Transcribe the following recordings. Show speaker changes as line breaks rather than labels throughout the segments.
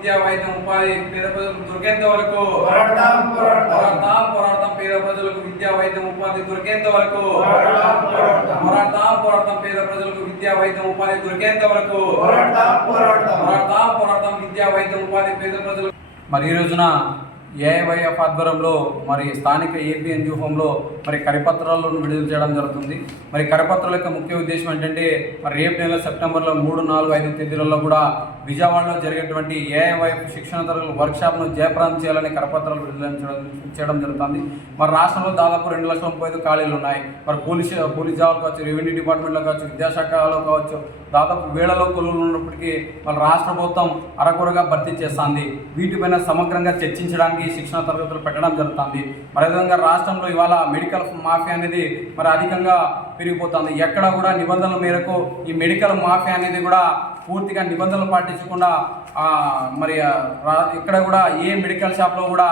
విద్యా వైద్యం ఉపాధి పేద ప్రజలకు దొరికేంత వరకు
పోరాడతాం పోరాడతాం
పేద ప్రజలకు విద్యా వైద్యం ఉపాధి దొరికేంత వరకు
పోరాడతాం పోరాడతాం
పేద ప్రజలకు విద్యా వైద్యం ఉపాధి దొరికేంత వరకు
పోరాడతాం పోరాడతాం
విద్యా వైద్యం ఉపాధి పేద ప్రజలు మరి ఈ రోజున ఏఐవైఎఫ్ ఆధ్వర్యంలో మరి స్థానిక ఏపీఎన్ వ్యూహంలో మరి కరిపత్రాలను విడుదల చేయడం జరుగుతుంది. మరి కరపత్రాల యొక్క ముఖ్య ఉద్దేశం ఏంటంటే మరి రేపు నెల సెప్టెంబర్లో మూడు నాలుగు ఐదు తేదీలలో కూడా విజయవాడలో జరిగేటువంటి ఏఐవైఎఫ్ శిక్షణ తరగతుల వర్క్షాప్ను జయప్రాంతం చేయాలని కరపత్రాలు విడుదల చేయడం జరుగుతుంది. మరి రాష్ట్రంలో దాదాపు రెండు లక్షల ముప్పై ఐదు ఖాళీలు ఉన్నాయి. మరి పోలీస్ పోలీస్ జాబ్లు కావచ్చు రెవెన్యూ డిపార్ట్మెంట్లో కావచ్చు విద్యాశాఖలో కావచ్చు దాదాపు వేలలో కొలువులు ఉన్నప్పటికీ మన రాష్ట్ర ప్రభుత్వం అరకొరగా భర్తీ చేస్తుంది. వీటిపైన సమగ్రంగా చర్చించడానికి శిక్షణ తరగతులు పెట్టడం జరుగుతుంది. అదేవిధంగా రాష్ట్రంలో ఇవాళ మెడికల్ మాఫియా అనేది మరి అధికంగా పెరిగిపోతుంది. ఎక్కడ కూడా నిబంధనల మేరకు ఈ మెడికల్ మాఫియా అనేది కూడా పూర్తిగా నిబంధనలు పాటించకుండా మరి ఇక్కడ కూడా ఏ మెడికల్ షాప్లో కూడా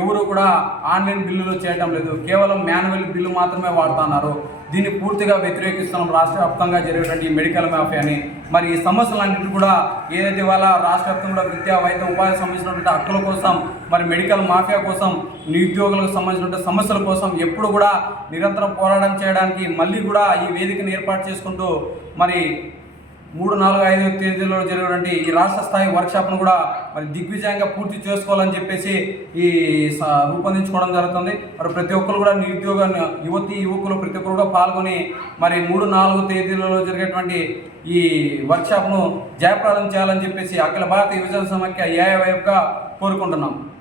ఎవరు కూడా ఆన్లైన్ బిల్లులు చేయడం లేదు. కేవలం మాన్యువల్ బిల్లు మాత్రమే వాడుతున్నారు. దీన్ని పూర్తిగా వ్యతిరేకిస్తున్నాం. రాష్ట్ర వ్యాప్తంగా జరిగినటువంటి ఈ మెడికల్ మాఫియాని మరి ఈ సమస్యలన్నింటి కూడా ఏదైతే వాళ్ళ రాష్ట్ర వ్యాప్తంగా విద్యా వైద్య ఉపాధి సంబంధించినటువంటి హక్కుల కోసం మరి మెడికల్ మాఫియా కోసం నిరుద్యోగులకు సంబంధించినటువంటి సమస్యల కోసం ఎప్పుడు కూడా నిరంతరం పోరాటం చేయడానికి మళ్ళీ కూడా ఈ వేదికను ఏర్పాటు చేసుకుంటూ మరి మూడు నాలుగు ఐదు తేదీలో జరిగినటువంటి ఈ రాష్ట్ర స్థాయి వర్క్షాప్ను కూడా మరి దిగ్విజయంగా పూర్తి చేసుకోవాలని చెప్పేసి ఈ స- రూపొందించుకోవడం జరుగుతుంది. మరి ప్రతి ఒక్కరు కూడా నిరుద్యోగ యువతి యువకులు ప్రతి ఒక్కరు కూడా పాల్గొని మరి మూడు నాలుగు తేదీలలో జరిగేటువంటి ఈ వర్క్షాప్ను జయప్రదం చేయాలని చెప్పేసి అఖిల భారత యువజన సమాఖ్య ఏఐవైఎఫ్గా కోరుకుంటున్నాం.